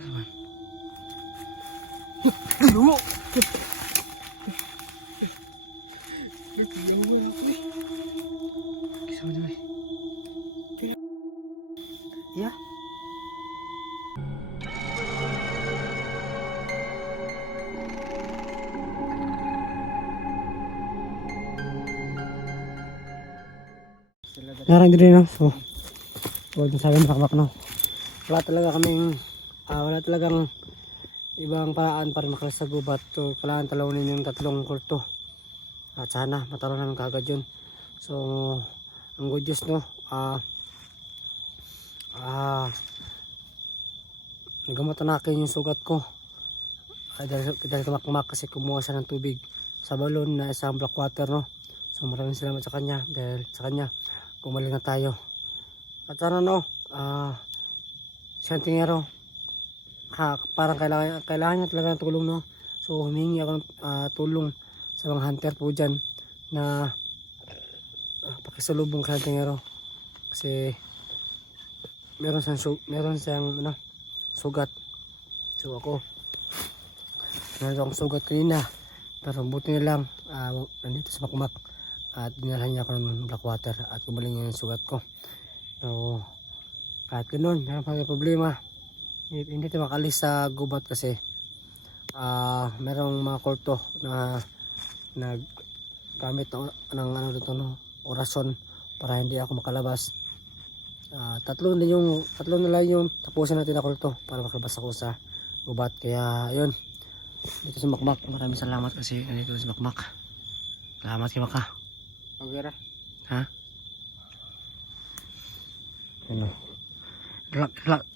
Ayo. Kisah mana? Ya. Narang din no. So, huwag sabi makakmak no. Wala talagang ibang paraan para makalis sa gubat. So, kailangan talawin yung tatlong kulto. At sana matalo namin kagad yun. So, ang good news no. Nagamot na akin yung sugat ko. Dahil kamakmak kasi kumuha siya ng tubig sa balon na isang black water no. So, maraming salamat sa kanya. Dahil sa kanya, gumaling na tayo. At sana no, Santingero, parang kailangan niya talaga ng tulong no. So humingi ako ng tulong sa mga hunter po dyan na pakisalubong kay Santingero. Kasi meron siyang sugat. So ako, meron akong sugat kanina. Pero buti na lang, nandito sa makmak. At dinalhan niya ako ng black water at gumaling niya yung sugat ko. So kahit ganun, meron pa problema. Hindi tayo makalis sa gubat kasi merong mga kulto na naggamit ng dito no, orason para hindi ako makalabas. Tatlo na lang yung tapusin natin na kulto para makalabas ako sa gubat. Kaya ayun, dito sa makmak, maraming salamat kasi nandito sa makmak. Salamat kay Maka. Okay ra? Ha? Ano?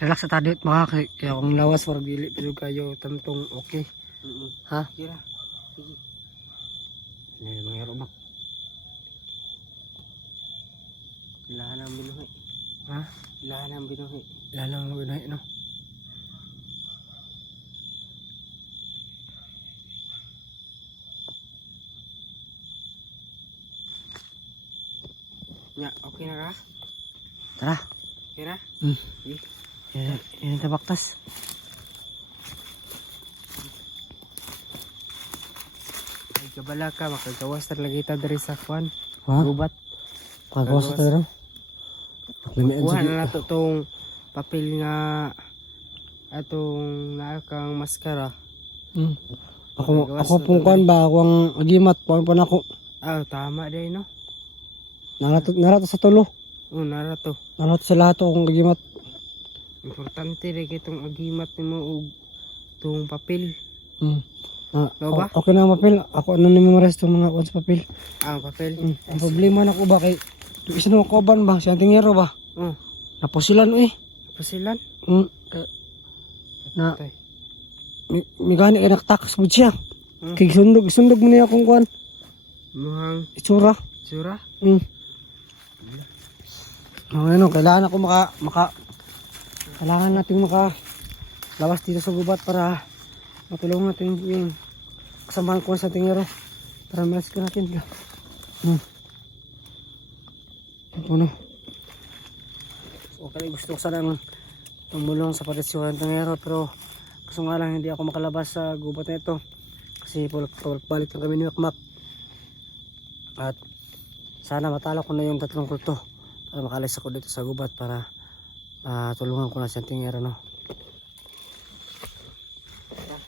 Relax sa tadit mga kaya kung lawas para dili pero kayo tantong okay. Ha? Kira. Sige. Ini mga rumak. Ilahan ang binuhi. Ha? Ilahan ang binuhi. Ilahan ang binuhi no. Ya, okay na ka? Tara. Kira? Yan tabaktas. Ay kabala ka, makagawas talaga kita dari sa kwan. Gubat. Makagawas talaga. Kuha na nato itong papel nga atong naakang maskara. Ako pong kwan ba? Ako ang agimat. Kuhan pa na ako. Tama din no? Narato sa tulo. Narato sa lahat akong agimat. Importante rin itong agimat ni mo o itong papel. Okay na ang papel. Ako ano ni memorize itong mga kwan sa papel. Papel. Ang problema na ko ba kay isa na makoban ba? Si Santingero ba? Napusilan Napusilan? May gani kayo nakatakas mo siya. Kaya sundog mo niya akong kwan. Muhang itsura. Ano, kailangan ako kailangan natin lawas dito sa gubat para matulungan natin yung kasamahan ko sa Santingero para malas ko natin. Ano? Okay, gusto ko sanang tumulong sa patisyo ng Santingero pero kaso nga lang hindi ako makalabas sa gubat na ito kasi balik lang kami ni Makmak at sana matalo ko na yung tatlong kulto para makalis ako dito sa gubat para tulungan ko na si Santingero no.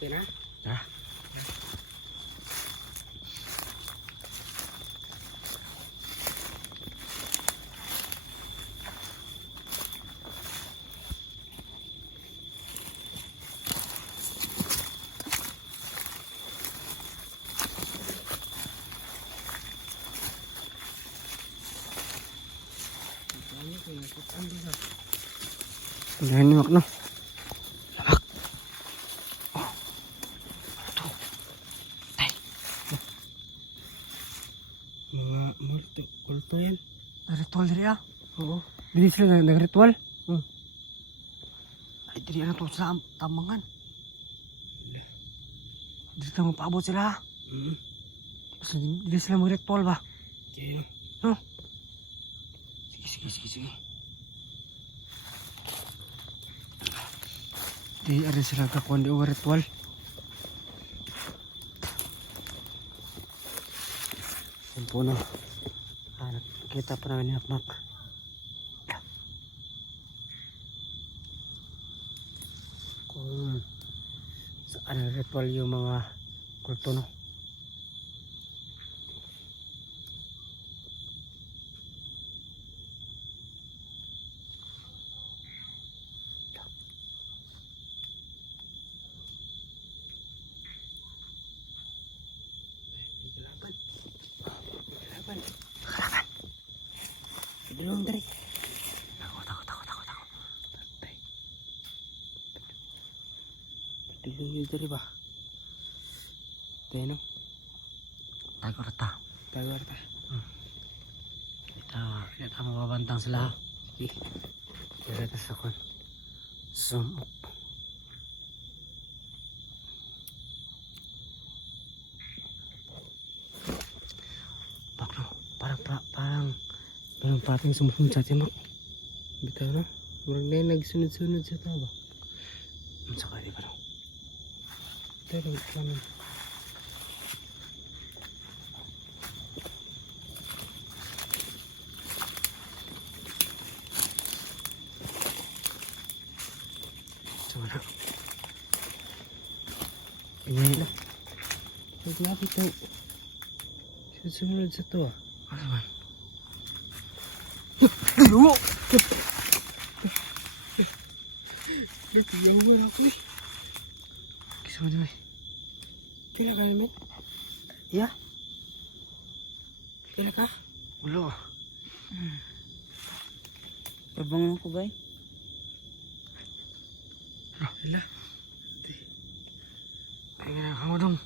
Okay na? Jangan ni makna. Labak. Ito. Tay. Mga multo yan. Ritual diri Oo. Dili sila nag-ritual? Ay, diri na to sa tamangan. Dili ka mapaabot sila. Dili sila mag-ritual ba? Okay. No? Sige. Di ada sila kakuan di ritual. Sempurna. Kita pernah nak. Kung saan ritual yung mga kulto no. Belum dari. Takut. Dulu dari bah. Teno. Takut rata. Kita mababantang sila. Sige. Kira ka sa kon. Sumok. Baklo. Parang parang pating sumusunod sa atin, Mak. Bitaw na. Murag na nagsunod-sunod sa tao ba? Ang sakali pa daw. Pero, naman. So, wala. Pinay na. Naglapit na. Sunod sa to, ah. Ano man? Ayo. Lihat yang mana tu? Kisah mana? Kira kan met? Ya. Kira kah? Ulo. Babang ako ba? Lah. Ay, kamu dong.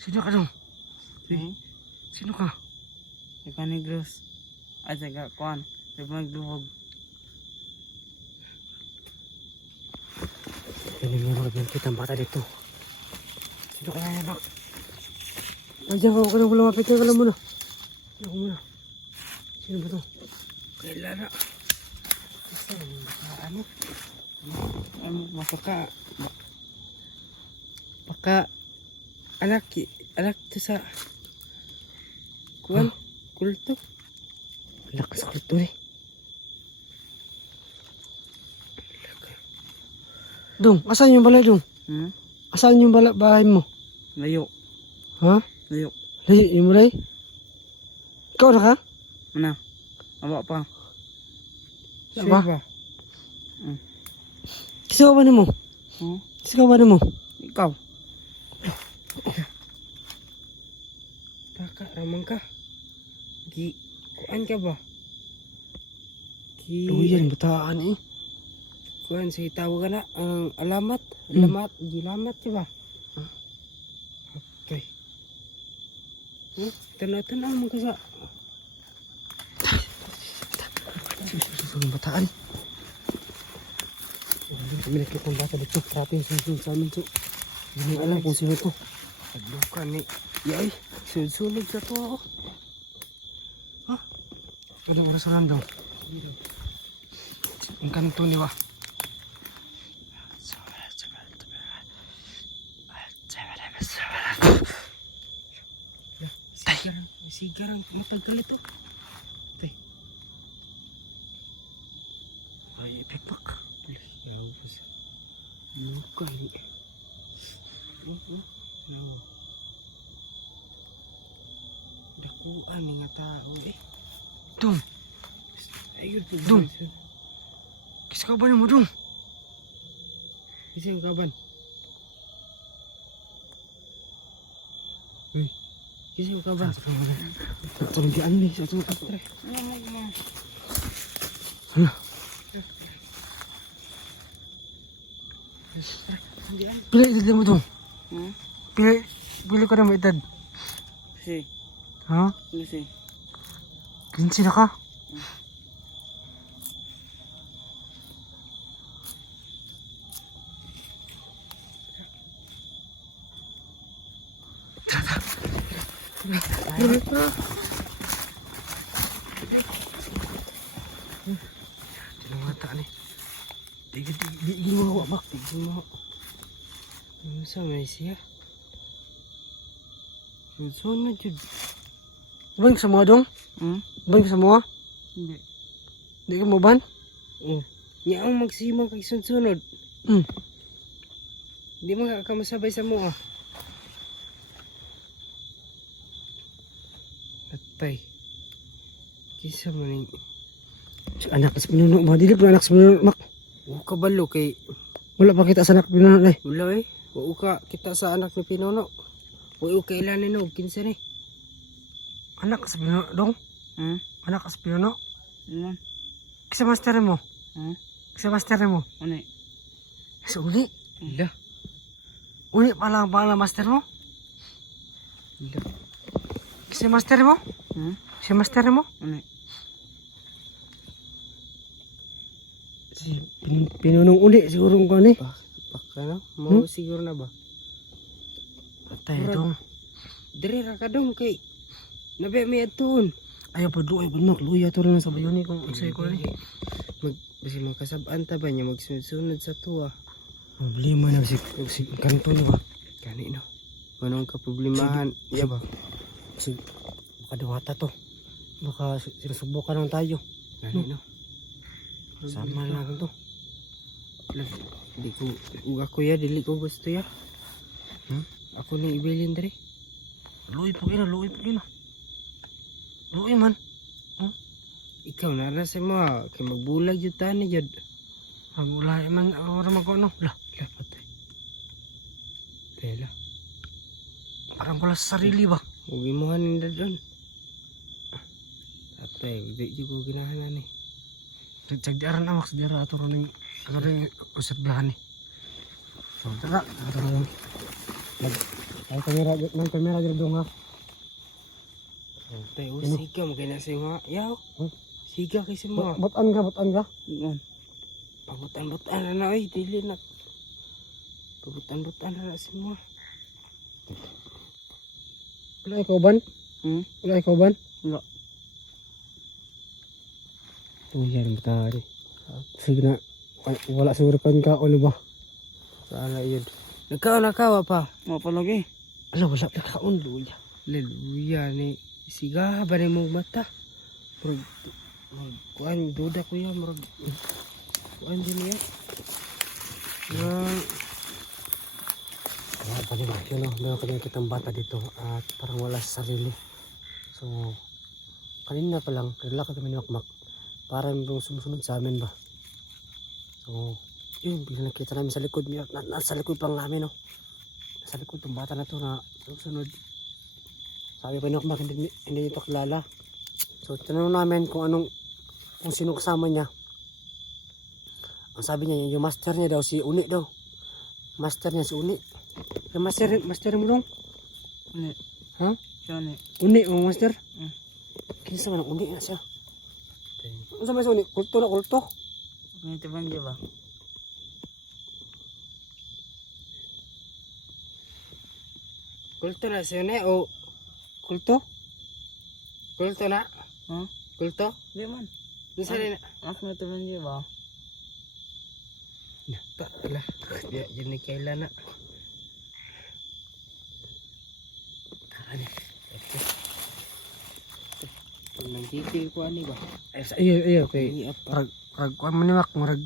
Sino ka dong? Sino ka? Ikaw ni Gross. At saka kuhan. Magduhog. Ini meron kita bata dito. Sino kaya yan, Mak? Nandiyan ka na lumapit ka lang muna. Ako muna. Sino ba to? Kaya Lara. Ano? Baka anak to sa kuhan. Kulto. Lakas kulto eh. Dong, asan yung balay dong? Asan yung bahay mo? Layo. Ha? Layo. Layo yung balay? Ikaw na ka? Mana? Aba pa. Siya ba? Kisa ba mo? Kisa ba mo? Ikaw. Taka, ramang ka. Kuan ka ba? Tuyan, bataan eh. Kuan, sige tawag ka na. Ang alamat. Gilamat ka ba? Okay. Tanaw mo ka sa... Susunod bataan. Kami nakita ng bata dito. Trapin susunod sa amin to. Hindi alam kung sino to. Pagluka ni... Yay, sunod sa to ako. Ha? Ada oras lang daw. Ang kanto ni wa. Sigarang matagal ito. Tay. Ay, ipipak. Luka ni. Dakuan ni nga tao eh. Dong. Ayun po. Dong. Kisa ka ba mo dong? Kisa ka ba? Uy. Kisa ka ba? Tulugian ni sa tuwa pre. Hala. Pila edad mo dong? Pila ka na mo edad? Si. Ha? Si. 15 na ka? Tinawata ni. Tigil. Di mo hawa bak. Di mo hawa. Ano sa may siya? Sunod na jud. Ban sa mga dong? Ban sa mga? Hindi. Di ka mo ban? Nya ang magsimang kay sunod. Di mo ka masabay sa mo ah. Atay. Kisa mo ni Anak sa pinuno mo. Dili ko anak sa pinuno mak. o kabalo kay Wala pa kita sa anak pinuno eh. wala eh. O ka kita sa anak ni Pinuno. O kailan ni og kinsa ni? Anak sa pinuno dong. Anak sa pinuno. Ano? Kisa master mo. Kisa master mo. Ano? Sa uli. Ila. Uli pala master mo. Ila. Kisa master mo. Kisa master mo. Ano? Si pinunong uli siguro ko ni. Baka no? Mo siguro na ba? Patay dong. Dire ra ka dong kay nabi mi adtuon. Ayaw pa doon. Bunok. Luya to rin sa bayon ni kung unsay ko ni. Basi makasab-an ta ba niya magsunod-sunod sa tuwa. Problema na si kanto ni ba. Kani no. Manong ka problemahan. Iya ba? Kasi baka diwata to. Baka sinusubukan lang tayo. Kani no. Sama lang to. Di ko ug ako ya dili ko gusto ya. Ako ni ibilin diri. Luoy po kina. Luoy man. Ikaw na ra sa mo kay magbulag jud ta ni jud. Wala man orang ko no. Lah, Patay. Tela. parang wala sa sarili ba. Ug imuhan ninda doon. Patay, di jud ko ginahanan ni. Cagdiaran amak sa dira ato ron ano rin usap biyahan ni. So tara, ato ron. Ay kamera dito dong ha. Patay, siga mo kay na sa nga. Yaw. Siga kay sa mo. Butan ka. Pabutan-butan na na oy, dili na. Pabutan-butan na sa mo. Wala ikaw ban? Wala ikaw ban? Wala. Yan tari. Sige na. Wala siguro ka ulo ba? Sana yun. Nakaw pa. Mga palagi. Ala wala ka ulo ya. Haleluya ni. Siga ba ni mong mata? Murag kuan duda ko ya murag. Kuan din ya. Wala pa diba? Yun o, meron kami kitang bata dito at parang wala sa sarili. So, kanina pa lang, naglalakad kami ni Makmak. Parang yung sumusunod sa amin ba. So, yun, bigla nakita namin sa likod. Nasa likod pa lang namin, no. Sa likod ng bata na to na sumusunod. Sabi pa ni Makmak, hindi ito kilala. So, tinanong namin kung sino kasama niya. Ang sabi niya, yung master niya daw, si Uni daw. Master niya si Uni. Yung master mo dong? Ano? Ha? Siya ano? Uni, ang master? Kinsa man ang uni na siya. Ano sa may uni? Kulto na kulto? Ganito ba niya ba? Kulto na siya na o Kulto? kulto na? Ha? Kulto? Hindi man. Isa rin na. Ako na ito ba niya ba? Ala. Yan ni kailan na. Nagtitil ko ani ba? Iyo, okay. Iya pa. Parag, kuha mo ni Mak, marag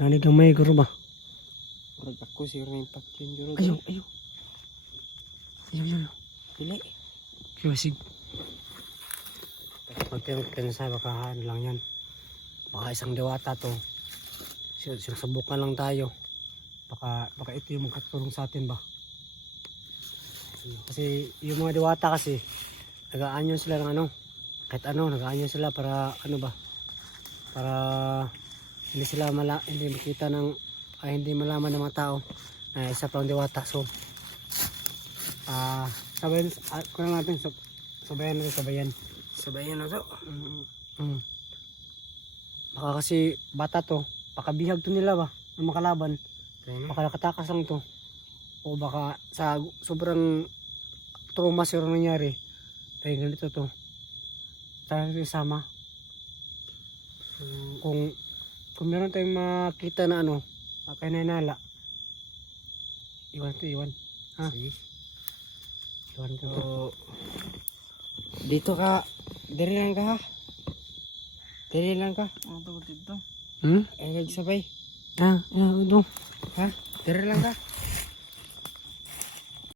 nanig ang may guro ba? Murag ako siguro na impact yun juro. Ayaw. Dili. Sige. Pagkansa baka ano lang yan. Baka isang diwata to. Sinusubukan lang tayo. Baka ito yung magkatulong sa atin ba? Kasi yung mga diwata kasi nag-aanyo sila ng kahit nag-aanyo sila para para hindi makita hindi malaman ng mga tao na isa pang diwata. So sabayan natin Sabayan na to. Baka kasi bata to, baka bihag to nila ba ng makalaban, baka nakatakas lang to, o baka sa sobrang trauma siguro nangyari dahil ganito to tayo isama. Kung Kung meron tayong makita na ano, kay Nainala. Iwan. Ha? Iwan ka to. So, dito ka. Diri lang ka ha. Diri lang ka. Ano to dito? Hmm? Ay nagsabay. Ah, ito. Ha? Diri lang ka.